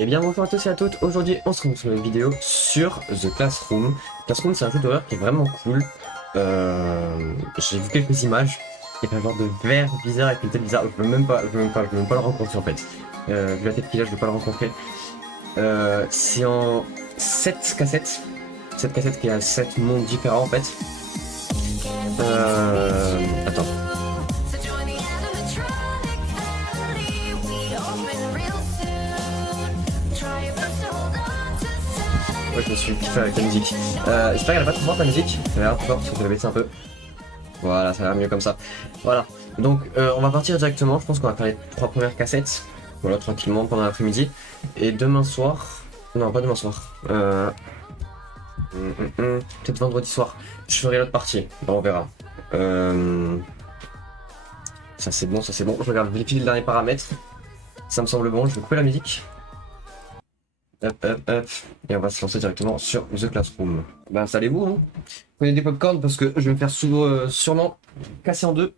Eh bien bonjour à tous et à toutes, aujourd'hui on se retrouve sur une vidéo sur The Classroom. Classroom c'est un jeu d'horreur qui est vraiment cool. J'ai vu quelques images, il y a un genre de verre bizarre avec une tête bizarre, je veux même pas le rencontrer en fait. Vu la tête qu'il a, je veux pas le rencontrer. C'est en 7 cassettes, 7 cassettes qui a 7 mondes différents en fait. Attends. Ouais, je me suis kiffé avec la musique. J'espère qu'elle est pas trop forte la musique. Ça a l'air fort, parce que je vais baisser un peu. Voilà, ça a l'air mieux comme ça. Voilà. Donc, on va partir directement. Je pense qu'on va faire les 3 premières cassettes. Voilà, tranquillement pendant l'après-midi. Et demain soir. Non, pas demain soir. Peut-être vendredi soir. Je ferai l'autre partie. Bon, on verra. Ça c'est bon, ça c'est bon. Je regarde vérifier les derniers paramètres. Ça me semble bon. Je vais couper la musique. Hop, hop, hop. Et on va se lancer directement sur The Classroom. Bah installez-vous, hein. Prenez des popcorn parce que je vais me faire sûrement casser en deux.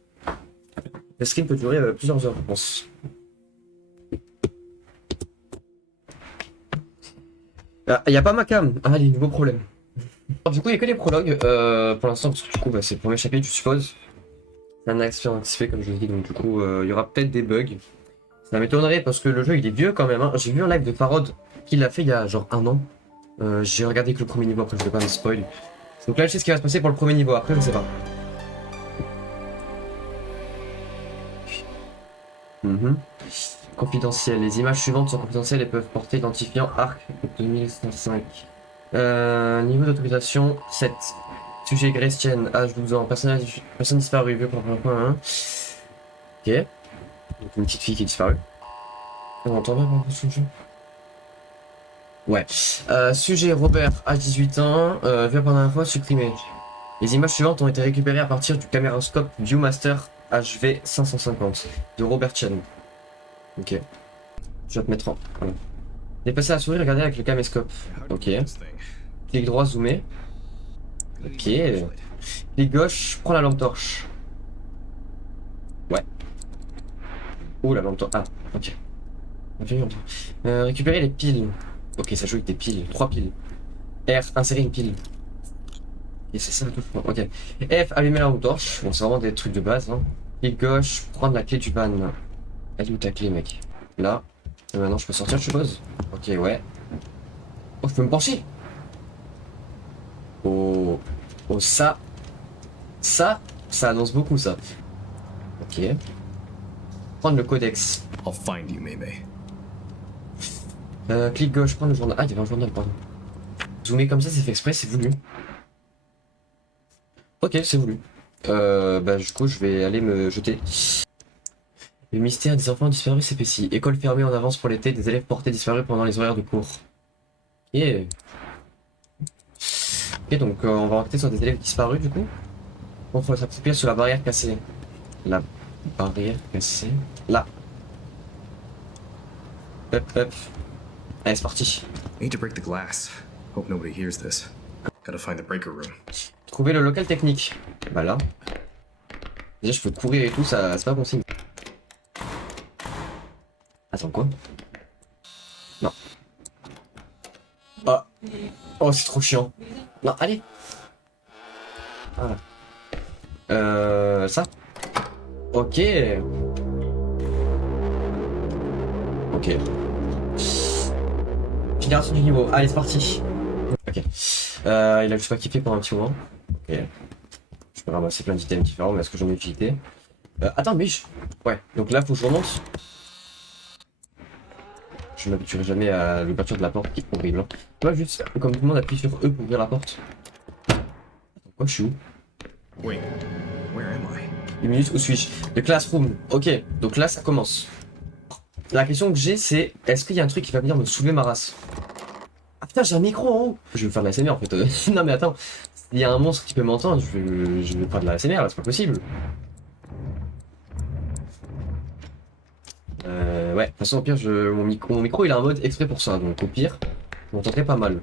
Le stream peut durer plusieurs heures, je pense. Ah, y a pas ma cam. Ah, les nouveaux problèmes. Alors, du coup, il n'y a que les prologues pour l'instant, parce que du coup, bah, c'est le premier chapitre, je suppose. C'est un action anticipé, comme je vous dis, donc du coup, il y aura peut-être des bugs. Ça m'étonnerait parce que le jeu il est vieux quand même, hein. J'ai vu un live de Parod qu'il a fait il y a genre un an. J'ai regardé que le premier niveau, après je vais pas me spoil. Donc là je sais ce qui va se passer pour le premier niveau, après je sais pas. Confidentiel, les images suivantes sont confidentielles et peuvent porter identifiant ARC 2105. Niveau d'autorisation 7. Sujet Grestienne, âge 12 ans, personne disparue, vieux pour point. Ok. Donc une petite fille qui est disparue. On entend bien ce jeu. Ouais. Sujet Robert, âge 18 ans, vu par la dernière fois, supprimé. Les images suivantes ont été récupérées à partir du caméroscope Viewmaster HV 550 de Robert Chen. Ok. Je vais te mettre en. Voilà. Déplacer la souris, regardez avec le caméscope. Ok. Clic droit, zoomer. Ok. Clic gauche, prends la lampe torche. Ouais. Oh, la lampe torche. Ah, ok. Récupérer les piles. Ok, ça joue avec des piles. 3 piles. R, insérer une pile. Et c'est ça tout. Ok. F, allumer la lampe torche. Bon, c'est vraiment des trucs de base. Hein. Clic gauche, prendre la clé du van. Elle est où ta clé, mec? Là. Et maintenant, je peux sortir, je suppose. Ok, ouais. Oh, je peux me pencher. Oh. Oh, ça. Ça annonce beaucoup, ça. Ok. Prendre le codex. I'll find you, Mei-Mei. Clic gauche, prendre le journal. Ah, il y avait un journal, pardon. Zoomer comme ça, c'est fait exprès, c'est voulu. Ok, c'est voulu. Bah, du coup, je vais aller me jeter. Le mystère des enfants disparus s'épaissit. École fermée en avance pour l'été, des élèves portés disparus pendant les horaires de cours. Yeah. Ok, donc on va enquêter sur des élèves disparus, du coup. On faut s'appuyer sur la barrière cassée. La barrière cassée. Là. Hop, hop. Allez, c'est parti. Need to break the glass. Hope nobody hears this. Gotta find the breaker room. Trouver le local technique. Bah là. Déjà, je peux courir et tout, ça c'est pas bon signe. Attends, quoi? Non. Ah. Oh, c'est trop chiant. Non, allez. Voilà. Ça. Ok. Ok. Génération du niveau. Allez, c'est parti. Ok. Il a juste pas kiffé pendant un petit moment. Ok. Je peux ramasser plein d'items différents, mais est-ce que j'en ai utilité? Attends, mais ouais. Donc là, faut que je remonte. Je m'habituerai jamais à l'ouverture de la porte qui est horrible. Moi, juste, comme tout le monde appuie sur E pour ouvrir la porte. Attends, quoi, je suis où? Wait, where am I? Une minute, où suis-je? Le classroom. Ok, donc là, ça commence. La question que j'ai, c'est est-ce qu'il y a un truc qui va venir me soulever ma race? Ah putain, j'ai un micro en haut. Je vais faire de la SMR en fait. Non, mais attends, s'il y a un monstre qui peut m'entendre, je vais faire de la SMR là, c'est pas possible. Ouais, de toute façon, au pire, mon micro il a un mode exprès pour ça, donc au pire, je m'entendrai pas mal.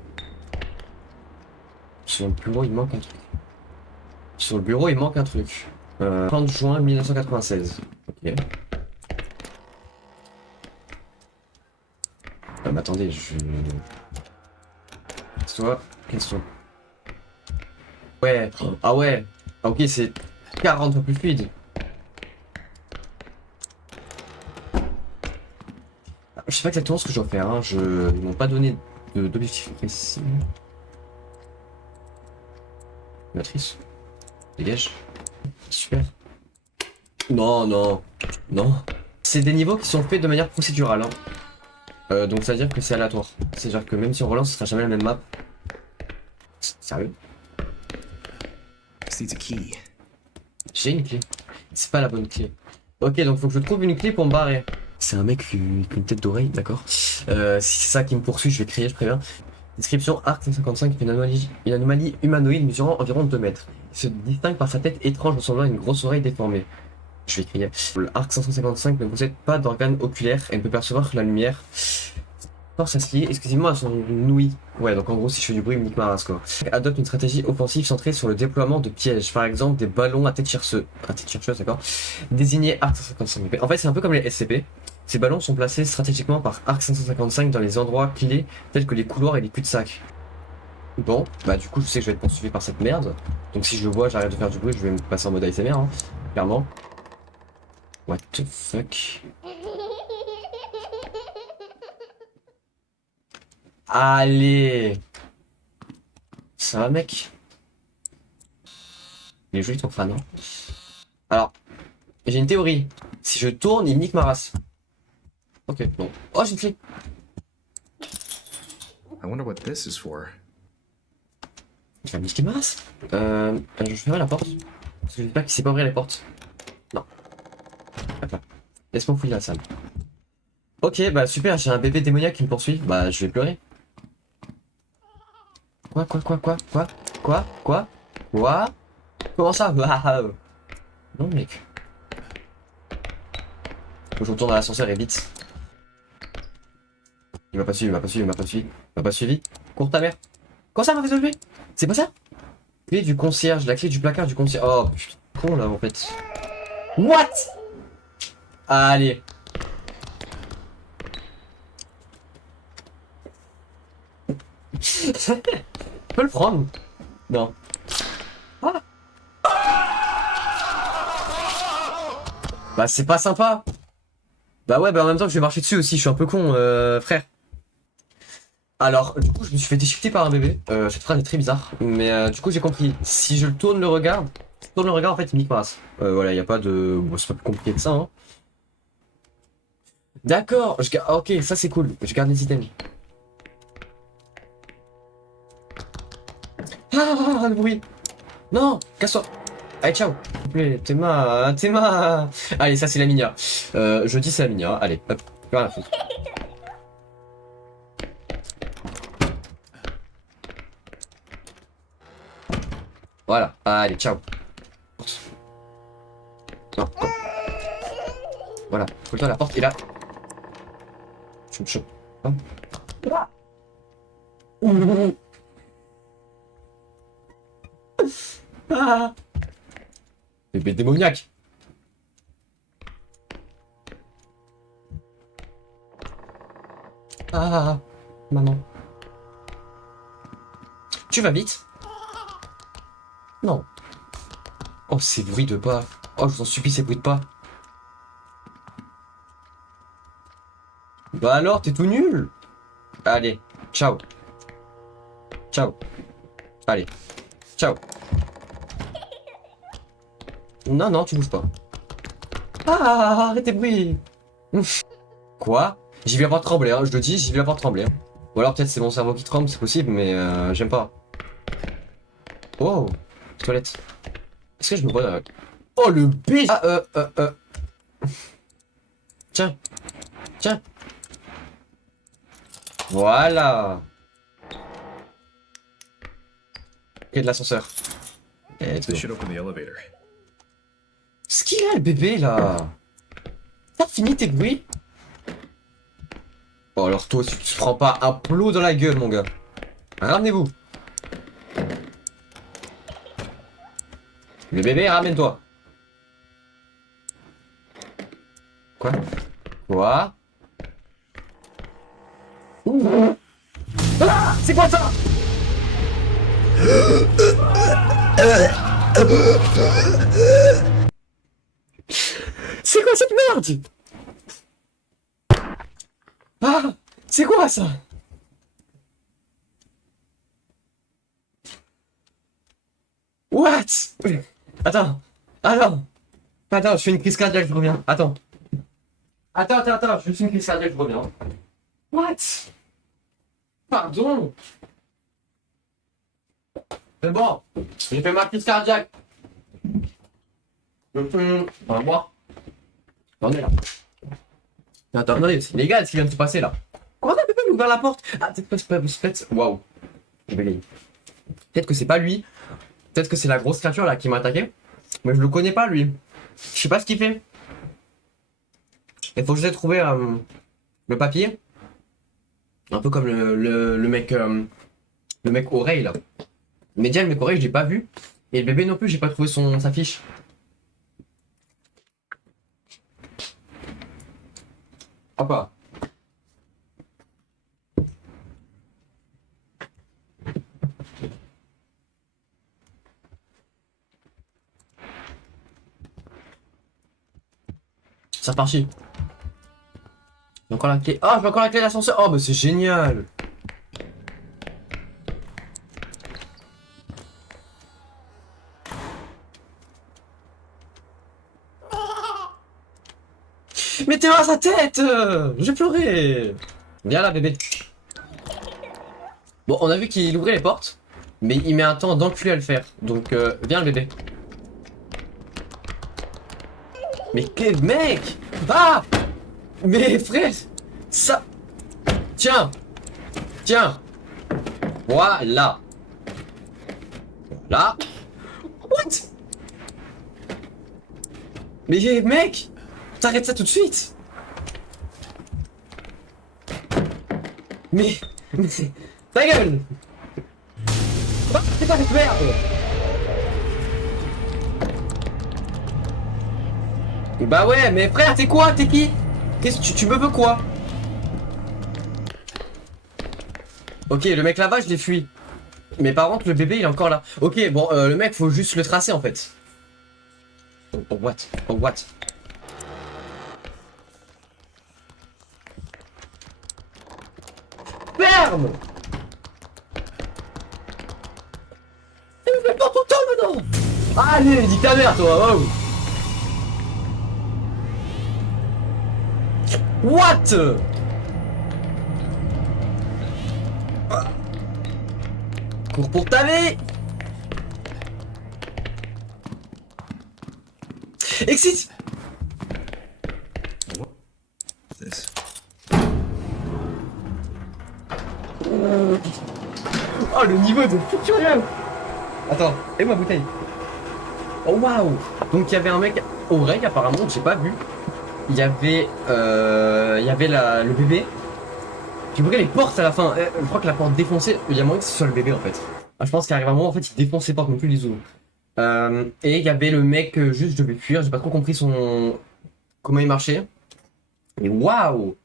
Sur le bureau, il manque un truc. Sur le bureau, il manque un truc. 30 juin 1996. Ok. Mais attendez, Soit, question. Ouais, ah ouais. Ah, ok, c'est 40 fois plus fluide. Je sais pas exactement ce que je dois faire, hein. Ils m'ont pas donné d'objectif précis. Matrice. Dégage. Super. Non, non, non. C'est des niveaux qui sont faits de manière procédurale, hein. Donc ça veut dire que c'est aléatoire. C'est-à-dire que même si on relance, ce sera jamais la même map. Sérieux? This needs a key. J'ai une clé. C'est pas la bonne clé. Ok, donc faut que je trouve une clé pour me barrer. C'est un mec avec une tête d'oreille, d'accord. Si c'est ça qui me poursuit, je vais crier, je préviens. Description, Arc 155 est une anomalie humanoïde mesurant environ 2 mètres. Il se distingue par sa tête étrange ressemblant à une grosse oreille déformée. Je vais crier. Le Arc 555 ne possède pas d'organes oculaires et ne peut percevoir la lumière. Force à se lier exclusivement à son ouïe. Ouais, donc en gros, si je fais du bruit, uniquement à quoi. Adopte une stratégie offensive centrée sur le déploiement de pièges, par exemple des ballons à tête chercheuse, d'accord. Désigné Arc 555. En fait, c'est un peu comme les SCP. Ces ballons sont placés stratégiquement par Arc 555 dans les endroits clés tels que les couloirs et les cul-de-sac. Bon, bah du coup, je sais que je vais être poursuivi par cette merde. Donc si je le vois, j'arrête de faire du bruit, je vais me passer en mode ASMR, hein, clairement. What the fuck? Allez! Ça va, mec? Il est joli ton crâne, hein. Alors, j'ai une théorie. Si je tourne, il nique ma race. Ok, bon. Oh, j'ai une clé! I wonder what this is for. Il va me niquer ma race. Je fermerai la porte. Parce que j'espère qu'il sait pas ouvrir les portes. Non. Attends. Laisse-moi fouiller la salle. Ok, bah super, j'ai un bébé démoniaque qui me poursuit. Bah, je vais pleurer. Quoi? Comment ça? Waouh. Non, mec. Faut que je retourne à l'ascenseur et vite. Il m'a pas suivi, il m'a pas suivi, il m'a pas suivi. Il m'a pas suivi. Cours ta mère. Comment ça m'a fait lever? C'est pas ça? Clé du concierge, la clé du placard du concierge. Oh putain, con là en fait. What? Allez. Je peux le prendre? Non. Ah. Bah c'est pas sympa. Bah ouais, bah en même temps je vais marcher dessus aussi, je suis un peu con, frère. Alors, du coup, je me suis fait déchiqueter par un bébé. Cette phrase est très bizarre. Mais du coup, j'ai compris. Si je tourne le regard, en fait, il nique ma race. Voilà, y a pas de... Bon, c'est pas plus compliqué que ça, hein. D'accord, ok, ça c'est cool. Je garde les items. Ah, le bruit. Non, casse-toi. Allez, ciao. S'il te plaît, t'es ma... Allez, ça c'est la minia. Je dis c'est la minia. Allez, hop, rien à foutre. Voilà, allez, ciao. Non, quoi. Voilà, colle-toi à la porte et là. Je me chope. Ah. Ah. Bébé démoniaque. Ah, maman. Tu vas vite? Non. Oh, ces bruits de pas. Oh, je vous en supplie, ces bruits de pas. Bah alors, t'es tout nul. Allez, ciao. Ciao. Allez, ciao. Non, non, tu bouges pas. Ah, arrêtez le bruit. Quoi? J'y vais avoir tremblé, hein, je le dis, j'y vais avoir tremblé. Hein. Ou alors peut-être c'est mon cerveau qui tremble, c'est possible, mais j'aime pas. Oh, toilette. Est-ce que je me vois dans... Oh, le B. Ah, Tiens, tiens. Voilà. Clé de l'ascenseur. Let's go. This should open the elevator. Ce qu'il a, le bébé, là. T'as fini tes bruits? Oh, alors toi, si tu te prends pas un plot dans la gueule, mon gars. Ramenez-vous. Le bébé, ramène-toi. Quoi? Quoi? Ah, c'est quoi ça? C'est quoi cette merde? Ah, c'est quoi ça? What? Attends, attends, je fais une crise cardiaque, je reviens. Attends, je fais une crise cardiaque, je reviens. What? Pardon? C'est bon, j'ai fait ma crise cardiaque. On va boire. Attendez là. Attendez, c'est illégal ce qui vient de se passer là. Comment t'as pu ouvrir la porte? Ah, peut-être. Waouh. Je vais gagner. Peut-être que c'est pas lui. Peut-être que c'est la grosse créature là qui m'a attaqué. Mais je le connais pas lui. Je sais pas ce qu'il fait. Il faut que j'aie trouvé le papier. Un peu comme le mec oreille là. Mais déjà le mec oreille je l'ai pas vu. Et le bébé non plus j'ai pas trouvé sa fiche. Hop. C'est reparti. J'ai encore la clé. Ah, j'ai encore la clé d'ascenseur. Oh, bah c'est génial. Mettez-moi sa tête. J'ai pleuré. Viens là, bébé. Bon, on a vu qu'il ouvrait les portes. Mais il met un temps d'enculé à le faire. Donc, viens le bébé. Mais quel mec! Ah! Mais frère! Ça! Tiens! Voilà! Voilà! What? Mais mec! T'arrêtes ça tout de suite! Mais ta gueule! Oh, c'est quoi cette merde? Bah ouais, mais frère, t'es quoi? T'es qui? Qu'est-ce que tu me veux quoi? Ok, le mec là-bas, je l'ai fui. Mais par contre, le bébé, il est encore là. Ok, bon, le mec, faut juste le tracer en fait. Oh what? Oh what? Ferme! Il me fait pas tout le temps maintenant! Allez, dis ta mère toi, oh! What? Cours pour ta vie! Exit! This. Oh le niveau de furieux! Attends, et ma bouteille? Oh waouh! Donc il y avait un mec oreille apparemment que j'ai pas vu. Il y avait le bébé. J'ai ouvert les portes à la fin. Je crois que la porte défoncée, il y a moyen que ce soit le bébé en fait. Ah, je pense qu'il arrive un moment en fait il défonce les portes non plus les ouvre. Et il y avait le mec juste je devais fuir, j'ai pas trop compris comment il marchait. Et waouh!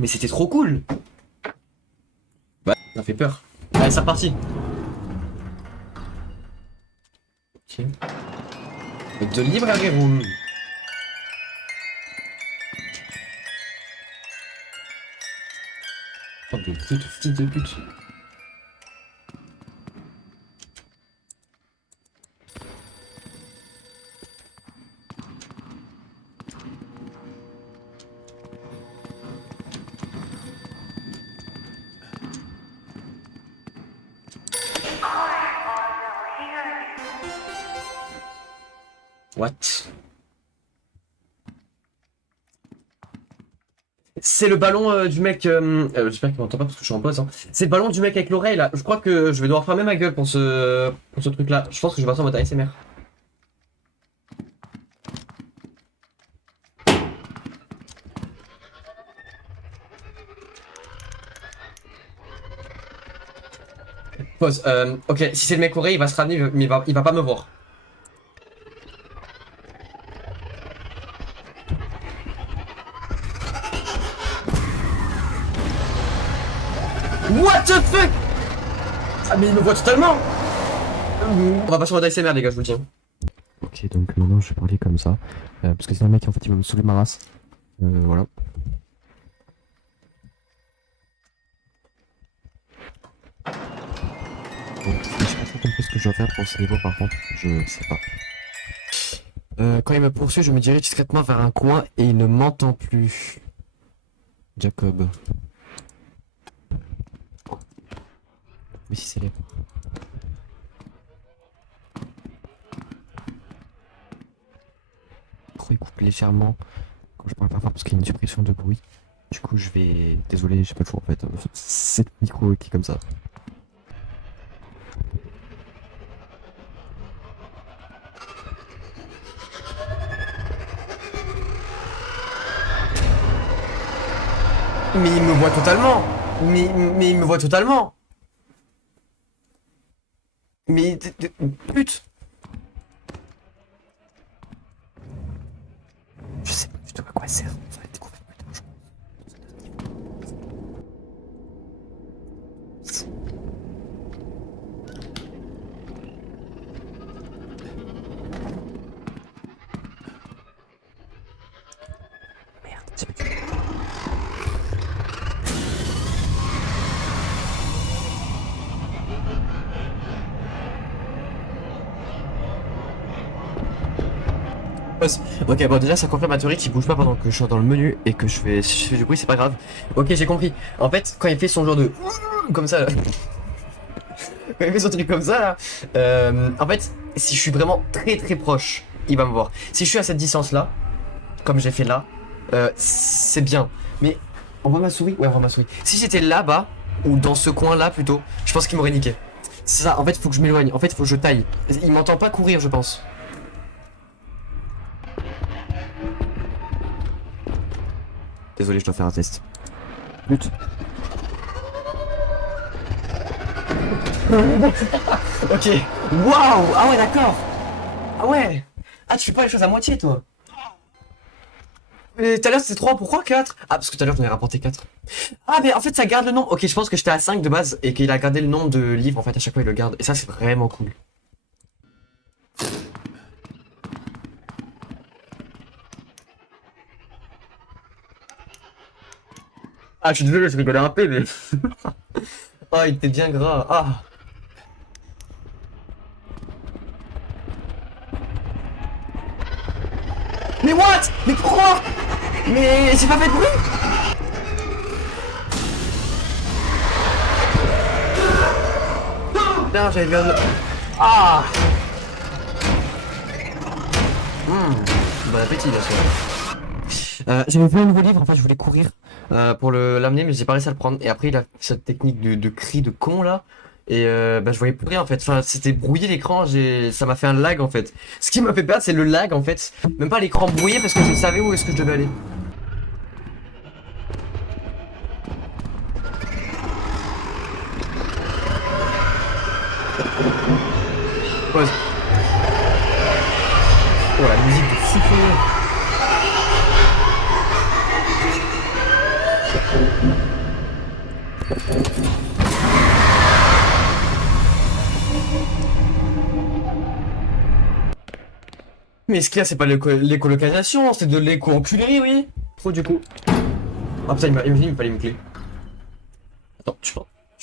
Mais c'était trop cool! Bah, ça fait peur. Allez, c'est reparti! Ok. De librairie room. Oh, des putes, fils de pute. What? C'est le ballon du mec. J'espère qu'il m'entend pas parce que je suis en pause. Hein. C'est le ballon du mec avec l'oreille là. Je crois que je vais devoir fermer ma gueule pour ce truc là. Je pense que je vais passer en mode ASMR. Pause. Ok, si c'est le mec oreille, il va se ramener, mais il va pas me voir. What the fuck? Ah mais il me voit totalement. On va pas sur mode ASMR les gars, je vous le dis. Ok, donc maintenant je vais parler comme ça. Parce que c'est un mec en fait il va me saouler ma race. Voilà. Bon, j'ai pas trop compris ce que je dois faire pour ce niveau par contre, je sais pas. Quand il me poursuit, je me dirige discrètement vers un coin et il ne m'entend plus. Jacob. Mais si c'est les... Trop il coupe légèrement quand je parle pas fort parce qu'il y a une suppression de bruit. Du coup je vais... Désolé, j'ai pas le choix en fait. C'est le micro qui est comme ça. Mais il me voit totalement. Mais il me voit totalement. Mais pute. Je sais pas du tout à quoi elle sert. On va le découvrir plus tard, je pense. Merde, c'est pas du tout. Ok, bon déjà ça confirme ma théorie qu'il bouge pas pendant que je suis dans le menu et que je fais du bruit, c'est pas grave. Ok, j'ai compris. En fait, quand il fait son genre de comme ça là. Quand il fait son truc comme ça là, en fait, si je suis vraiment très très proche, il va me voir. Si je suis à cette distance là, comme j'ai fait là, c'est bien. Mais on voit ma souris? Ouais, on voit ma souris. Si j'étais là-bas, ou dans ce coin-là plutôt, je pense qu'il m'aurait niqué. C'est ça, en fait, il faut que je m'éloigne. En fait, il faut que je taille. Il m'entend pas courir, je pense. Désolé, je dois faire un test. But. Ok. Waouh. Ah ouais, d'accord. Ah ouais. Ah, tu fais pas les choses à moitié, toi. Mais tout à l'heure c'était 3, pourquoi 4? Ah, parce que tout à l'heure j'en ai rapporté 4. Ah, mais en fait ça garde le nombre. Ok, je pense que j'étais à 5 de base et qu'il a gardé le nombre de livres en fait, à chaque fois il le garde. Et ça c'est vraiment cool. Ah, je suis désolé, je rigolais un peu, mais. Ah, il était bien gras. Ah. Mais what? Mais pourquoi? Mais j'ai pas fait de bruit? Putain, j'avais bien. Ah. Bon appétit, bien sûr. J'avais vu un nouveau livre, en fait, je voulais courir pour l'amener, mais j'ai pas réussi à le prendre. Et après, il a cette technique de cri de con là. Et bah, je voyais plus rien en fait. Enfin, c'était brouillé l'écran, ça m'a fait un lag en fait. Ce qui m'a fait perdre, c'est le lag en fait. Même pas l'écran brouillé parce que je savais où est-ce que je devais aller. Pause. Oh, la musique de super. Mais ce qu'il y a, c'est pas l'écolocalisation, c'est de l'éco-enculerie, oui. Trop du coup. Ah putain, il me fallait une clé. Attends, tu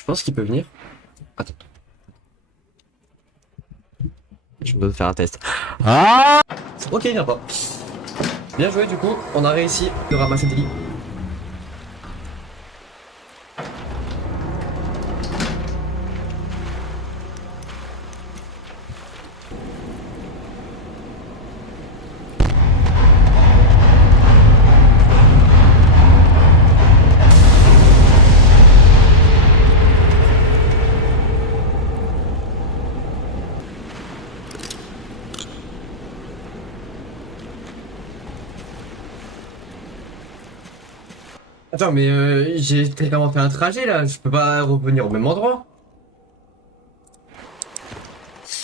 penses qu'il peut venir? Attends. Je me dois faire un test. Ah! Ok, il vient pas. Bien joué, du coup, on a réussi de ramasser des lits. Attends, mais j'ai clairement fait un trajet là, je peux pas revenir au même endroit.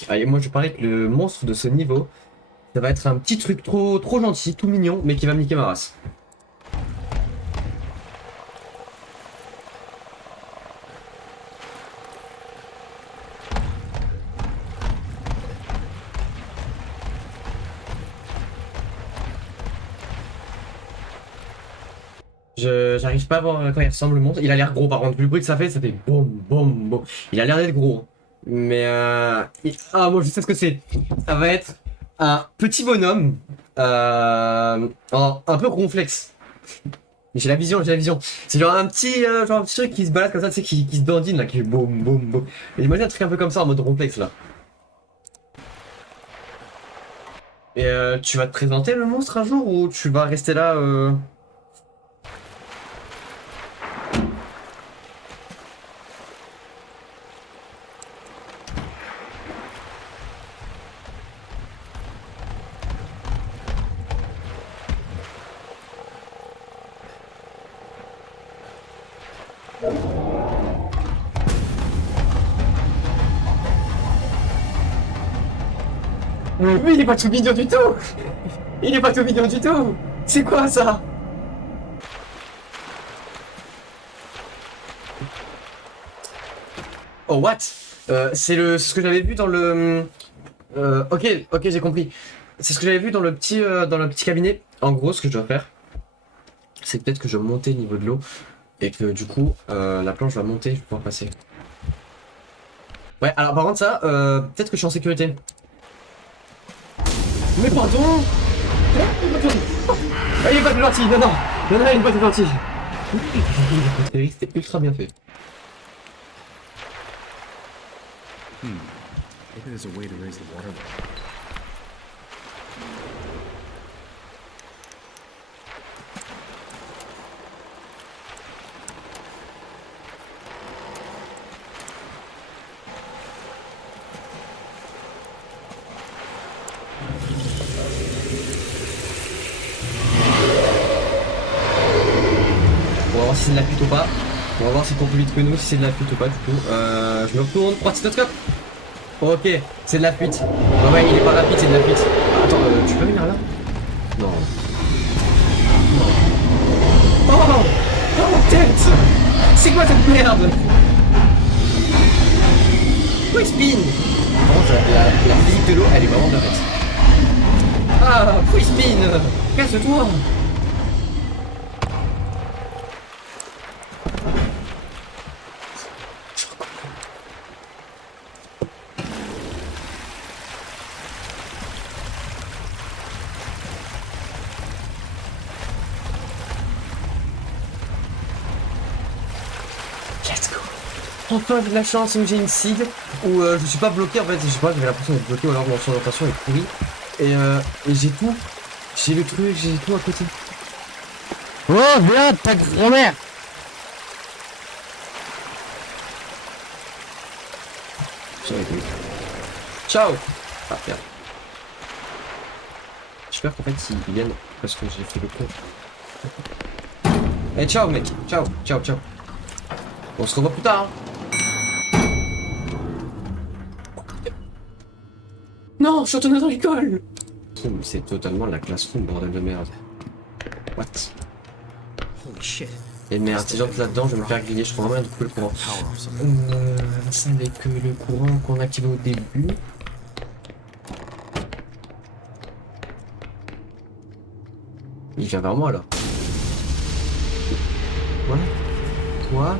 Allez, moi je parie que le monstre de ce niveau, ça va être un petit truc trop gentil, tout mignon, mais qui va me niquer ma race. J'arrive pas à voir à quoi il ressemble le monstre. Il a l'air gros par contre, vu le bruit que ça fait boum boum boum. Il a l'air d'être gros. Mais ah moi je sais ce que c'est. Ça va être un petit bonhomme. Un peu ronflex. J'ai la vision, j'ai la vision. C'est genre un petit truc qui se balade comme ça, tu sais, qui se dandine là, qui fait boum boum boum. Et imagine un truc un peu comme ça en mode ronflex là. Et tu vas te présenter le monstre un jour ou tu vas rester là Mais il est pas tout mignon du tout. Il est pas tout mignon du tout. C'est quoi ça? Oh what? C'est ce que j'avais vu dans le. Ok, j'ai compris. C'est ce que j'avais vu dans le petit cabinet. En gros, ce que je dois faire, c'est peut-être que je vais monter le niveau de l'eau et que du coup, la planche va monter, je vais pouvoir passer. Ouais, alors par contre ça, peut-être que je suis en sécurité. Mais pardon! Ah, il est pas de gentil, non, il est pas de gentil. C'était ultra bien fait. Maybe there's a way to raise the water level. On va voir si c'est de la pute ou pas. On va voir si c'est plus vite que nous, si c'est de la pute ou pas du coup. Je me retourne, proxytoscope. Ok, c'est de la pute. Ah ouais, il est pas rapide, c'est de la pute. Attends, tu peux venir là? Non. Non. Oh! Oh mon tête! C'est quoi cette merde? Pourquoi il spin? La physique de l'eau, elle est vraiment de fait. Ah, pourquoi il spin? Casse-toi! Let's go. Enfin j'ai de la chance où j'ai une seed où je suis pas bloqué en fait, je sais pas, j'avais l'impression d'être bloqué ou alors mon orientation est pourrie. Et j'ai tout. J'ai le truc, j'ai tout à côté. Oh, viens, ta grand-mère! Ciao. Ah merde. J'espère qu'en fait ils viennent parce que j'ai fait le con. Eh ciao mec, ciao. On se revoit plus tard hein. Non, je suis retourné dans l'école. C'est totalement la classroom, bordel de merde. What? Holy shit. Et merde, si j'entre là-dedans, je vais me faire griller, je trouve vraiment rien de couper le courant. Power off something. Ça avec le courant qu'on a activé au début. Il vient vers moi là. Ouais. Toi,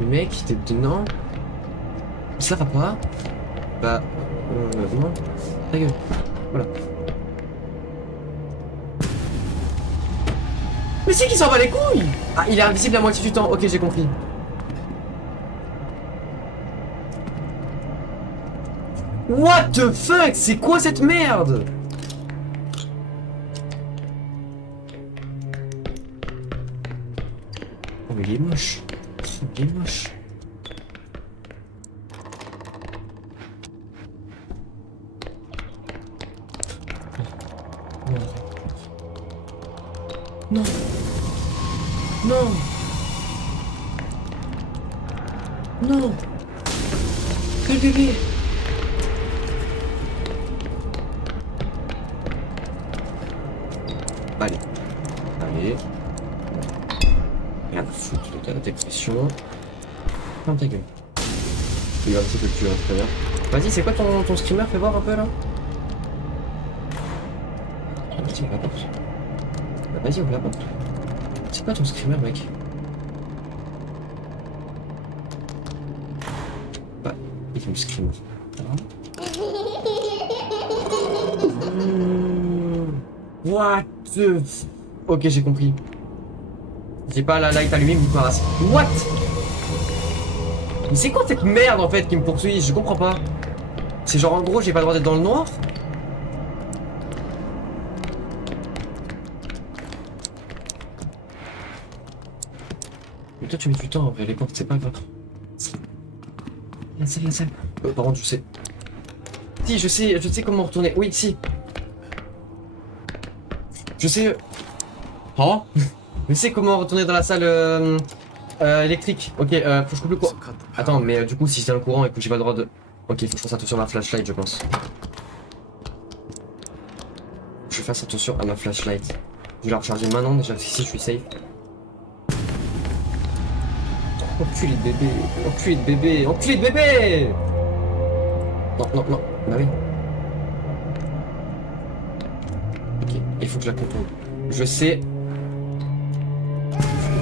le mec, t'es dedans. Ça va pas. Bah, non. Ta gueule. Voilà. Mais c'est qui s'en bat les couilles! Ah, il est invisible la moitié du temps. Ok, j'ai compris. What the fuck? C'est quoi cette merde? Oh mais il est moche. Il est moche. Non. Non. Non. Quel bébé. Allez. Allez. Rien à foutre de ta dépression. Ferme ta gueule. Il va un petit peu le tuer, hein, très bien. Vas-y, c'est quoi ton screamer? Fais voir un peu là. Vas-y, ouvre la porte. Vas-y, ouvre la porte. C'est quoi ton screamer, mec? Bah, il est où le screamer? What the... Ok, j'ai compris. J'ai pas la light allumée, me race. What? Mais c'est quoi cette merde en fait qui me poursuit? Je comprends pas. C'est genre en gros j'ai pas le droit d'être dans le noir? Mais toi tu mets du temps en vrai, les portes c'est pas grave. La salle. Par contre je sais. Si je sais comment retourner. Oui, si. Je sais. Oh. Je sais comment retourner dans la salle électrique. Ok, faut que je coupe le courant. Attends, mais du coup, si j'ai un courant et que j'ai pas le droit de. Ok, faut que je fasse attention à ma flashlight, je pense. Je fasse attention à ma flashlight. Je vais la recharger maintenant, déjà, si je suis safe. Enculé de bébé, enculé de bébé, enculé de bébé! Non, bah oui. Ok, il faut que je la contourne. Je sais.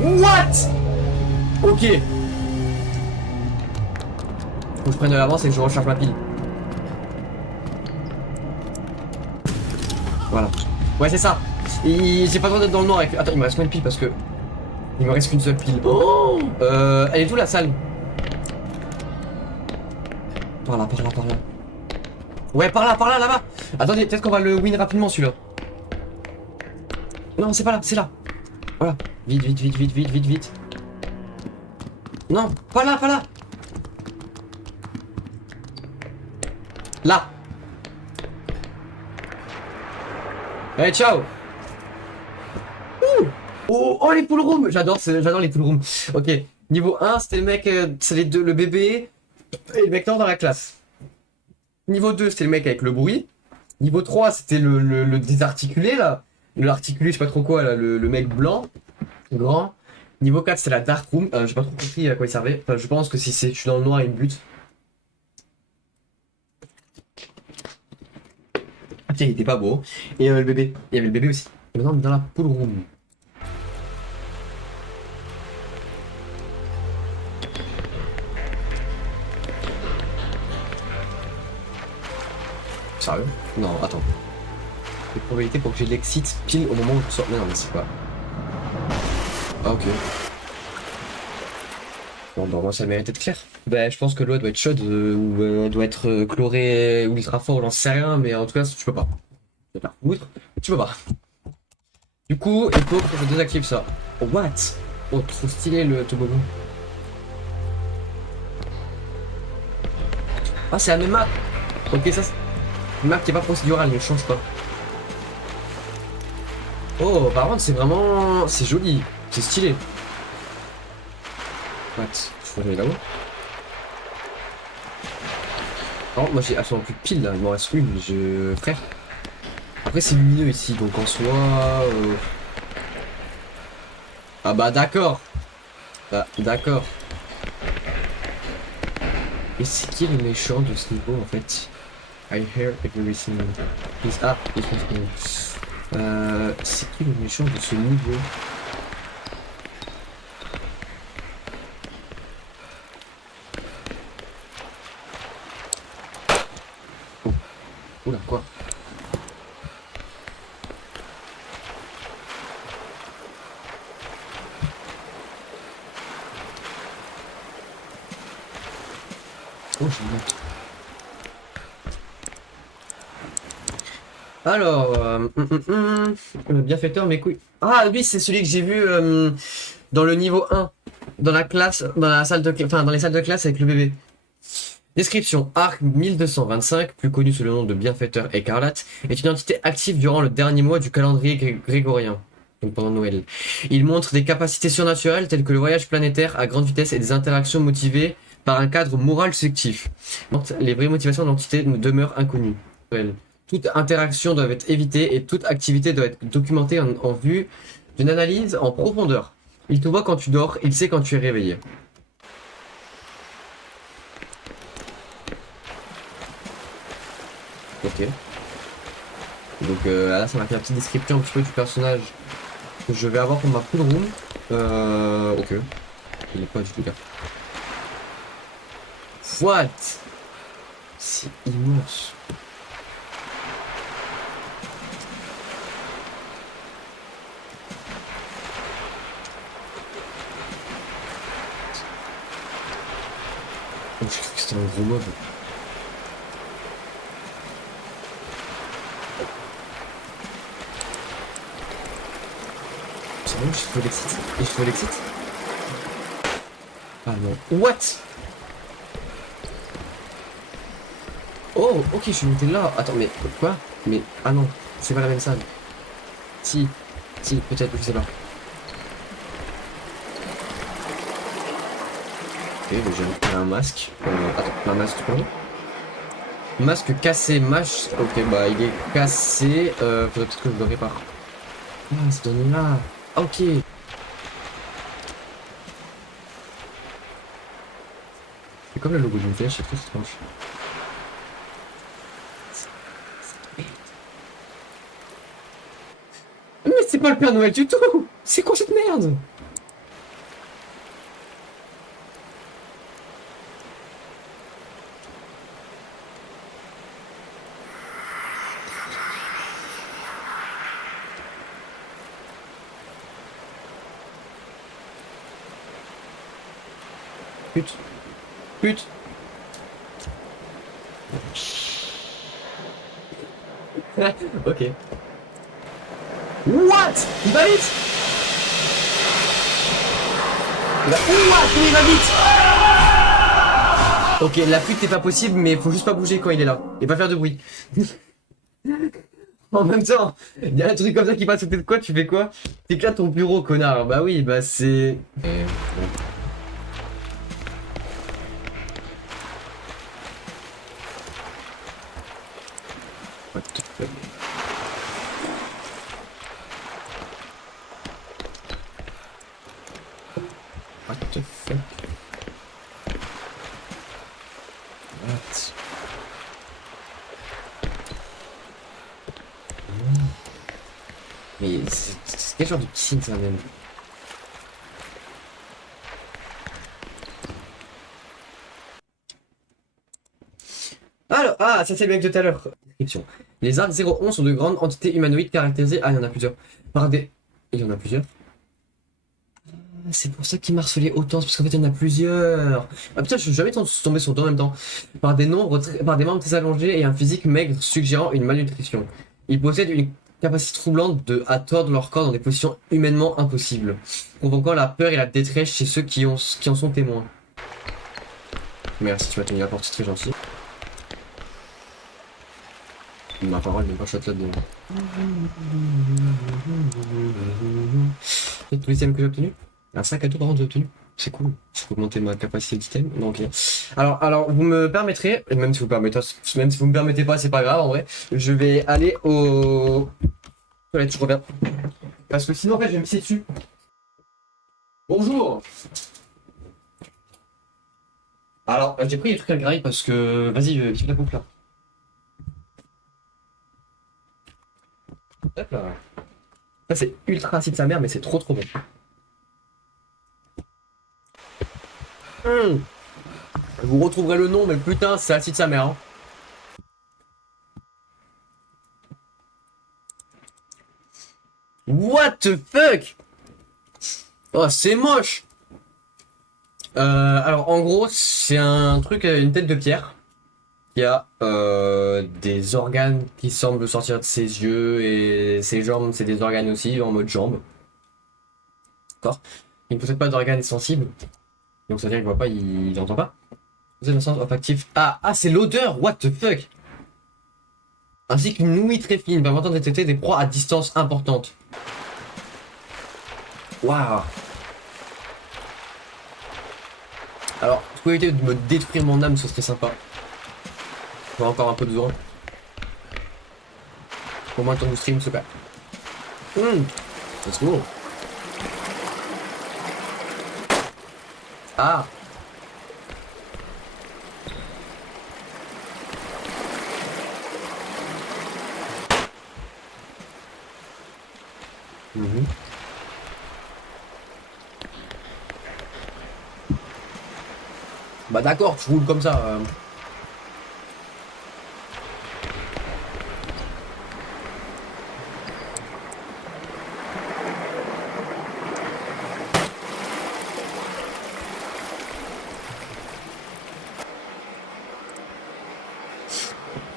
What? Ok. Faut que je prenne de l'avance et que je recharge ma pile. Voilà. Ouais, c'est ça. J'ai pas le droit d'être dans le noir avec... Attends, il me reste combien de piles parce que... Il me reste qu'une seule pile. Oh, elle est où la salle? Par là. Ouais, par là, là-bas. Attendez, peut-être qu'on va le win rapidement celui-là. Non, c'est pas là, c'est là. Voilà. Vite. Non, pas là. Là. Allez, ciao. Ouh. Oh, les pool rooms. J'adore les pool rooms. Ok. Niveau 1, c'était le mec, c'est les deux, le bébé et le mec dans la classe. Niveau 2, c'était le mec avec le bruit. Niveau 3, c'était le désarticulé, là. L'articulé, je sais pas trop quoi, là, le mec blanc, grand. Niveau 4, c'est la dark room. J'ai pas trop compris à quoi il servait. Enfin, je pense que si je suis dans le noir, il me bute. Ah tiens, il était pas beau. Et le bébé. Il y avait le bébé aussi. Et maintenant, on est dans la pool room. Sérieux? Non, attends. Les probabilités pour que j'ai l'exit pile au moment où tu sors. Mais non, mais c'est pas. Ah, ok. Bon, bah, moi, ça mérite d'être clair. Bah, je pense que l'eau doit être chaude ou doit être chlorée ou ultra fort, j'en sais rien, mais en tout cas, tu peux pas. Outre, tu peux pas. Du coup, il faut que je désactive ça. Oh, what? Oh, trop stylé le toboggan. Ah, c'est la même map. Ok, ça c'est une map qui est pas procédurale, mais change pas. Oh, par contre, c'est vraiment... C'est joli. C'est stylé. What? Faut que je là-haut. Par contre, moi j'ai absolument plus de piles là, il m'en reste une, frère. Après c'est lumineux ici, donc en soi... Ah bah d'accord. Bah d'accord. Et c'est qui le méchant de ce niveau en fait? I hear everything. Ah, il faut c'est qui le méchant de ce niveau? Oh. Oula, quoi? Oh, génial. Alors, le bienfaiteur, mes couilles. Ah, lui, c'est celui que j'ai vu dans le niveau 1, dans la classe, dans la salle de, enfin, dans les salles de classe avec le bébé. Description: Arc 1225, plus connu sous le nom de bienfaiteur écarlate, est une entité active durant le dernier mois du calendrier grégorien, donc pendant Noël. Il montre des capacités surnaturelles telles que le voyage planétaire à grande vitesse et des interactions motivées par un cadre moral sélectif. Les vraies motivations de l'entité demeurent inconnues. Toute interaction doit être évitée et toute activité doit être documentée en vue d'une analyse en profondeur. Il te voit quand tu dors, il sait quand tu es réveillé. Ok. Donc là, ça m'a fait la petite description un petit peu du personnage que je vais avoir pour ma pool room. Ok. Il est pas du tout là. What? C'est immense. Oh, j'ai cru que c'était un gros mob. C'est bon, je fais l'exit. Et je fais l'exit. Ah non. What? Oh, ok, je suis monté là. Attends, mais quoi? Mais ah non, c'est pas la même salle. Si, si, peut-être, je sais pas. Ok, mais j'ai un masque. Attends, un masque, pardon. Masque cassé, ok, bah il est cassé. Faudrait peut-être que je le répare. Ah, ça donne là. Ah, ok. C'est comme le logo d'une flèche, c'est très étrange. Mais c'est pas le Père Noël du tout! C'est quoi cette merde? Pute. Pute. Ok. What? Il va vite? What? Il va vite? Ok, la fuite n'est pas possible, mais faut juste pas bouger quand il est là. Et pas faire de bruit. En même temps, il y a un truc comme ça qui passe à côté de quoi, tu fais quoi? T'éclates ton bureau, connard. Bah oui, bah c'est... What the fuck? What the fuck? What? Mais c'est quel genre de piscine ça même? Alors, ah, ça c'est le mec de tout à l'heure. Description. Les arcs 011 sont de grandes entités humanoïdes caractérisées. Ah, il y en a plusieurs. Par des. Il y en a plusieurs. Ah, c'est pour ça qu'il marcelait autant, c'est parce qu'en fait il y en a plusieurs. Ah putain, je suis jamais tombé sur deux en même temps. Par des membres très allongés et un physique maigre suggérant une malnutrition. Ils possèdent une capacité troublante à tordre leur corps dans des positions humainement impossibles, provoquant la peur et la détresse chez ceux qui en sont témoins. Merci, tu m'as tenu la porte, c'est très gentil. Ma parole n'est pas shot là-dedans. C'est tous les items que j'ai obtenus. Un sac à dos par contre j'ai obtenu. C'est cool. Ça peut augmenter ma capacité d'item. Donc, alors, vous me permettrez, et même si vous me permettez pas, c'est pas grave en vrai. Je vais aller au toilette, je reviens. Parce que sinon en fait je vais me pisser dessus. Bonjour. Alors, j'ai pris des trucs à graille parce que. Vas-y, kiffe la bouffe là. Hop là. Ça c'est ultra acide sa mère, mais c'est trop bon. Vous retrouverez le nom, mais putain, c'est acide sa mère. Hein. What the fuck? Oh, c'est moche. Alors en gros, c'est un truc, une tête de pierre. Il y a des organes qui semblent sortir de ses yeux et ses jambes, c'est des organes aussi en mode jambes. D'accord. Il ne possède pas d'organes sensibles. Donc ça veut dire qu'il voit pas, il n'entend pas. Vous avez un sens olfactif. Ah, c'est l'odeur. What the fuck. Ainsi qu'une ouïe très fine permettant de détecter des proies à distance importante. Waouh. Alors, si vous pouvez éviter de me détruire mon âme, ce serait sympa. J'ai encore un peu besoin. Au moins le temps du stream, super. Let's go. Ah. Bah d'accord, tu roules comme ça.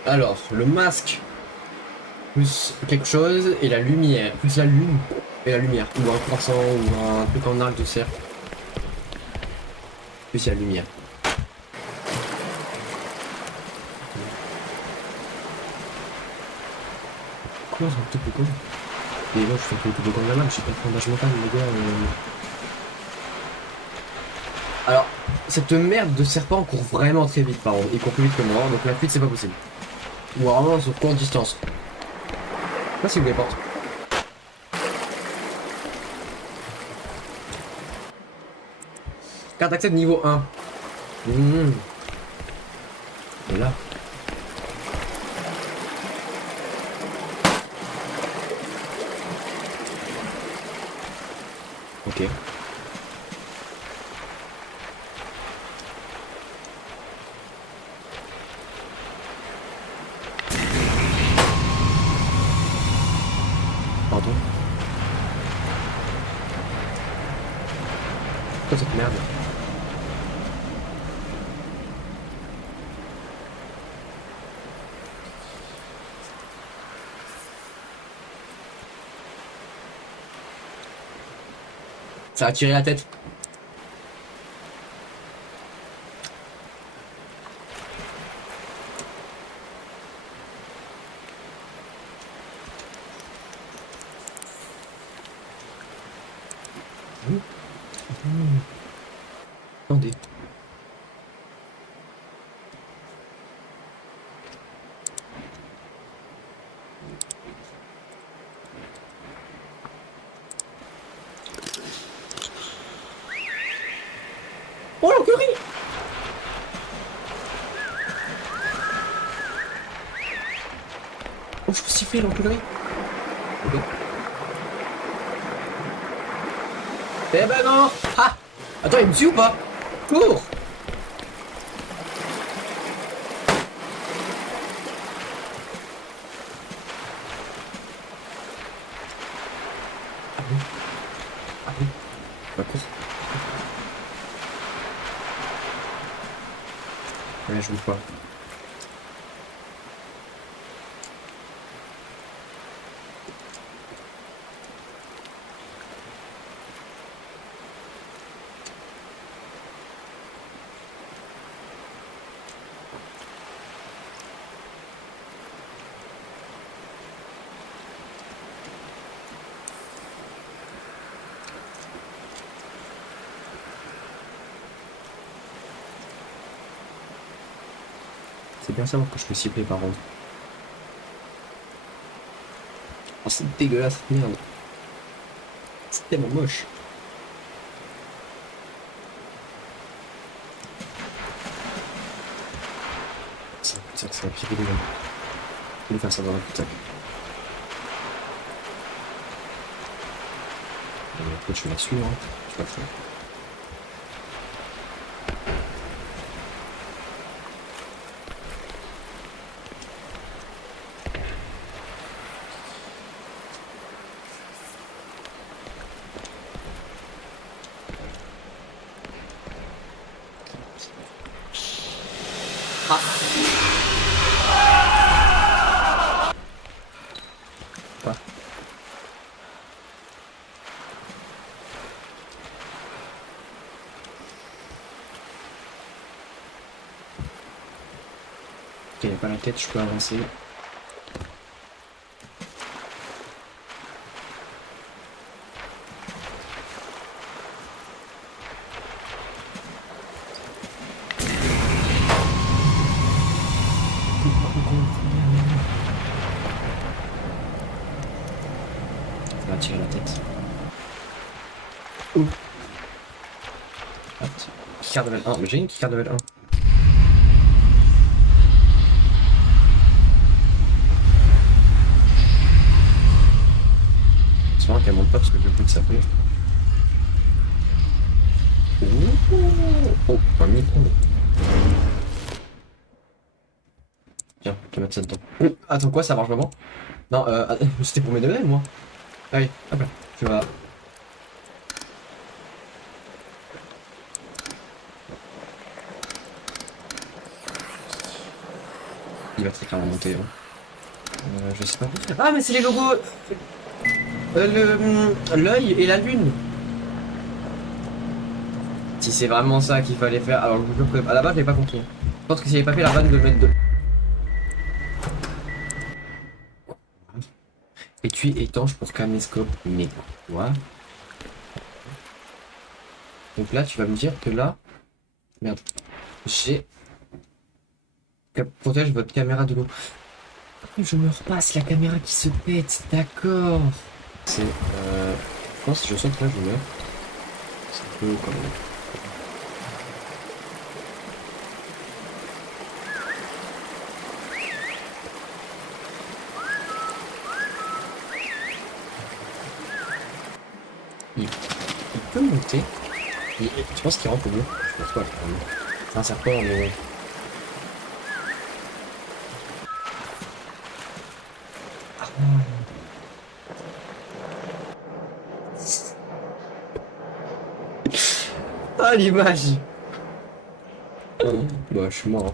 Alors, le masque, plus quelque chose, et la lumière, plus la lune, et la lumière, ou un croissant, ou un truc en arc de cercle. Plus la lumière. Quoi, c'est un petit peu con. Et là, je fais un peu de con de la lame, je sais pas faire fondamental, les gars. Alors, cette merde de serpent court vraiment très vite, par contre. Il court plus vite que moi, donc la fuite, c'est pas possible. Ou vraiment sur courte distance. Je sais pas si vous les portez. Carte d'accès de niveau 1. Et là. Ok. Pardon. Quoi cette merde? Ça a tiré la tête. Attendez. Oh l'encurie! Oh, je peux siffler l'encurie. Ok. Eh ben non! Ah! Attends, il me suit ou pas? Cours! Ah oui. Ah oui. Bah cours. Ouais, je bouge pas. C'est bien savoir que je peux siffler par contre. Oh, c'est dégueulasse cette merde. C'est tellement moche. C'est un putain que c'est un pire de monde. Je vais faire ça dans un putain. Après, je vais la suivre. Hein. Je vais pas le faire. Ah. Quoi? Ok, il n'y a pas la tête, je peux avancer. Ça va tirer la tête. Ouh. Hop. Carte level 1. Mais j'ai une carte level 1. C'est marrant qu'elle monte pas parce que je veux que ça fait. Oh, un micro. ça dedans. Attends, quoi, ça marche vraiment? Non, c'était pour mes degrés, moi. Allez, hop là, tu vas. Il va très clairement monter. Hein. Je sais pas. Ah, mais c'est les logos. L'œil et la lune. Si c'est vraiment ça qu'il fallait faire, alors à la base j'avais pas compris. Je pense que si j'avais pas fait la vanne de mettre de. Étui étanche pour caméscope, mais quoi? Donc là tu vas me dire que là. Merde. J'ai. Protège votre caméra de l'eau. Je me repasse la caméra qui se pète, d'accord. C'est. Je pense que si je saute là, je meurs. C'est un peu quand même. Il peut monter. Tu penses qu'il rentre au bout? Je pense pas. C'est un serpent, mais ouais. Ah l'image. Bah je suis mort.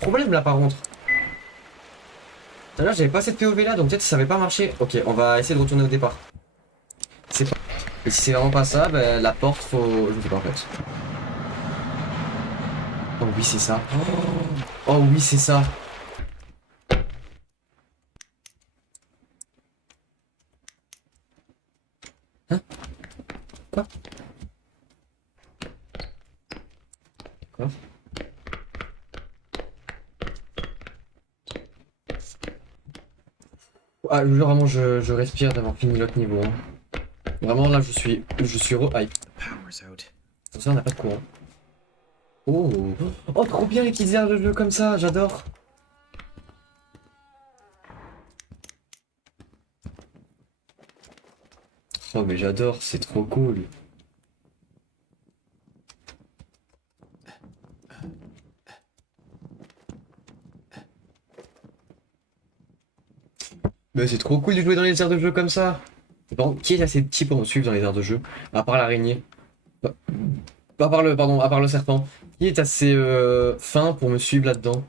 Problème là par contre. Tout à l'heure j'avais pas cette POV là donc peut-être ça avait pas marché. Ok, on va essayer de retourner au départ. C'est pas. Et si c'est vraiment pas ça, bah, la porte faut. Je sais pas en fait. Oh oui c'est ça. Oh oui c'est ça. Hein? Quoi? Quoi? Ah, vraiment, je respire d'avoir fini l'autre niveau. Hein. Vraiment, là, je suis Aïe. Power's out. Attention, on n'a pas de courant. Oh, oh, trop bien les petites aires de jeu comme ça, j'adore. Oh, mais j'adore, c'est trop cool. Mais c'est trop cool de jouer dans les aires de jeu comme ça. Par contre, qui est assez petit pour me suivre dans les aires de jeu? À part l'araignée. À part le serpent. Qui est assez fin pour me suivre là-dedans?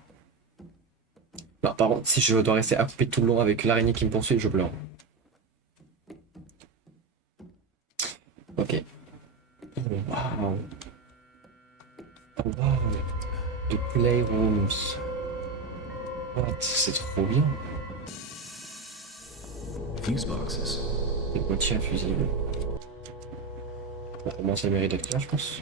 Bah, par contre, si je dois rester accroupi tout le long avec l'araignée qui me poursuit, je pleure. Ok. Oh, waouh. Oh, waouh. The playrooms. What? C'est trop bien. Fuse boxes. Des boîtiers à fusibles. Bah, au moins ça mérite d'être là, je pense.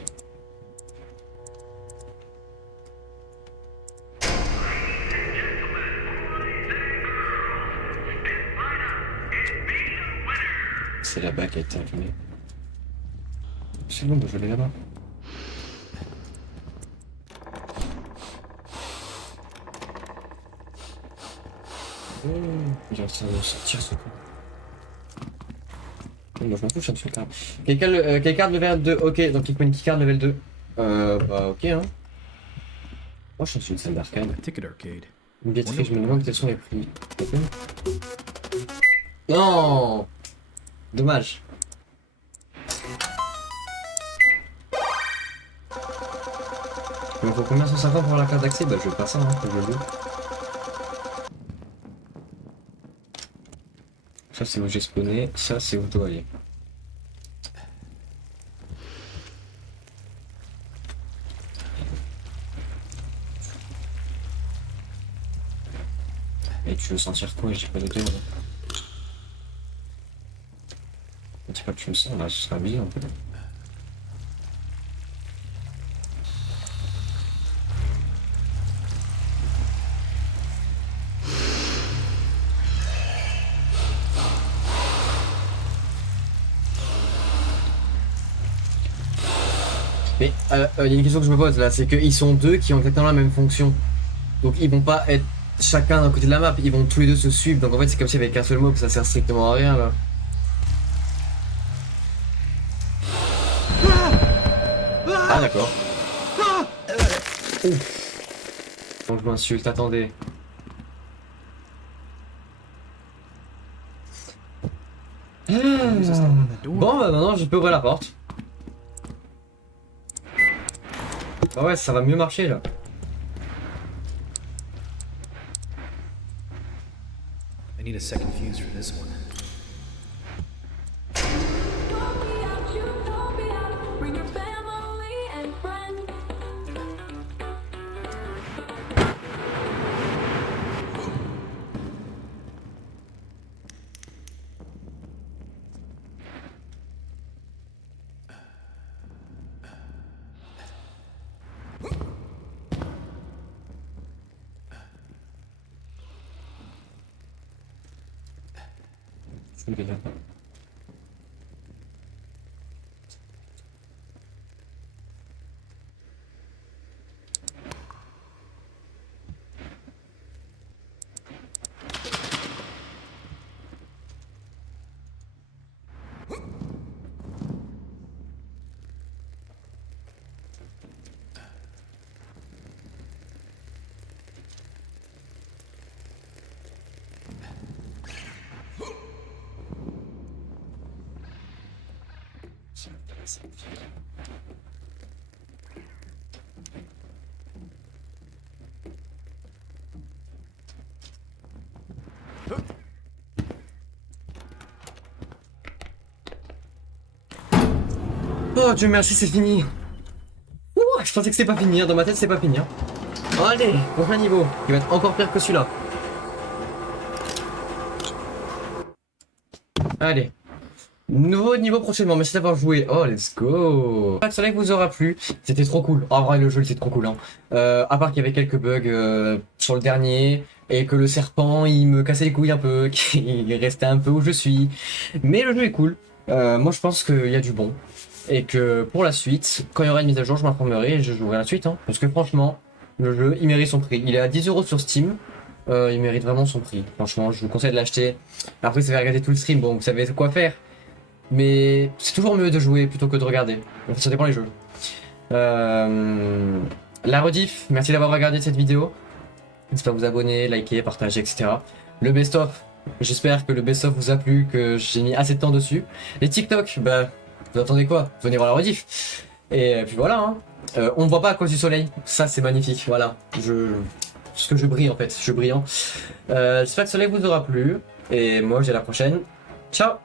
C'est là-bas qui a été allumée. C'est bon, bah, je l'ai là-bas. Il est en train de sortir ce coup. Bon, bah, je m'en fous, je suis en dessous de carte. Quelle carte level 2? Ok, donc il faut une carte level 2. Bah ok hein. Moi je suis dans une salle d'arcade. Ticket arcade. Une billetterie, je me demande quels sont les prix. Non. Dommage. Il me faut combien? 150 pour la carte d'accès? Bah je veux pas ça, hein, faut que je le joue. Ça c'est où j'ai spawné, ça c'est où je dois aller. Et tu veux sentir quoi? J'ai pas de terre. Je sais pas que tu me sens là, ce sera bien un peu. Mais il y a une question que je me pose là, c'est qu'ils sont deux qui ont exactement la même fonction. Donc ils vont pas être chacun d'un côté de la map, ils vont tous les deux se suivre. Donc en fait c'est comme s'il y avait qu'un seul mob, ça sert strictement à rien là. Ah d'accord. Ouf. Donc je m'insulte, attendez. Bon bah maintenant je peux ouvrir la porte. Bah ouais, ça va mieux marcher là. I need a second fuse for this one. Bring your family and friends. Je me galère pas. Oh Dieu merci, c'est fini. Ouh, je pensais que c'était pas fini, hein. Dans ma tête c'est pas fini. Hein. Allez, prochain niveau, qui va être encore pire que celui-là. Allez. Nouveau niveau prochainement, merci d'avoir joué. Oh, let's go. J'espère que ce live vous aura plu. C'était trop cool. En vrai, le jeu, c'était trop cool. Hein. À part qu'il y avait quelques bugs sur le dernier. Et que le serpent, il me cassait les couilles un peu. Qu'il restait un peu où je suis. Mais le jeu est cool. Moi, je pense qu'il y a du bon. Et que pour la suite, quand il y aura une mise à jour, je m'informerai et je jouerai la suite. Hein. Parce que franchement, le jeu, il mérite son prix. Il est à 10 € sur Steam. Il mérite vraiment son prix. Franchement, je vous conseille de l'acheter. Après, ça va regarder tout le stream. Bon, vous savez quoi faire. Mais c'est toujours mieux de jouer plutôt que de regarder. Enfin, ça dépend des jeux. La rediff, merci d'avoir regardé cette vidéo. N'hésitez pas à vous abonner, liker, partager, etc. Le best-of, j'espère que le best-of vous a plu, que j'ai mis assez de temps dessus. Les TikTok, bah, vous attendez quoi? Venez voir la rediff. Et puis voilà, hein. On me voit pas à cause du soleil. Ça, c'est magnifique, voilà. Parce que je brille en fait, je suis brillant. J'espère que le soleil vous aura plu. Et moi, je dis à la prochaine. Ciao!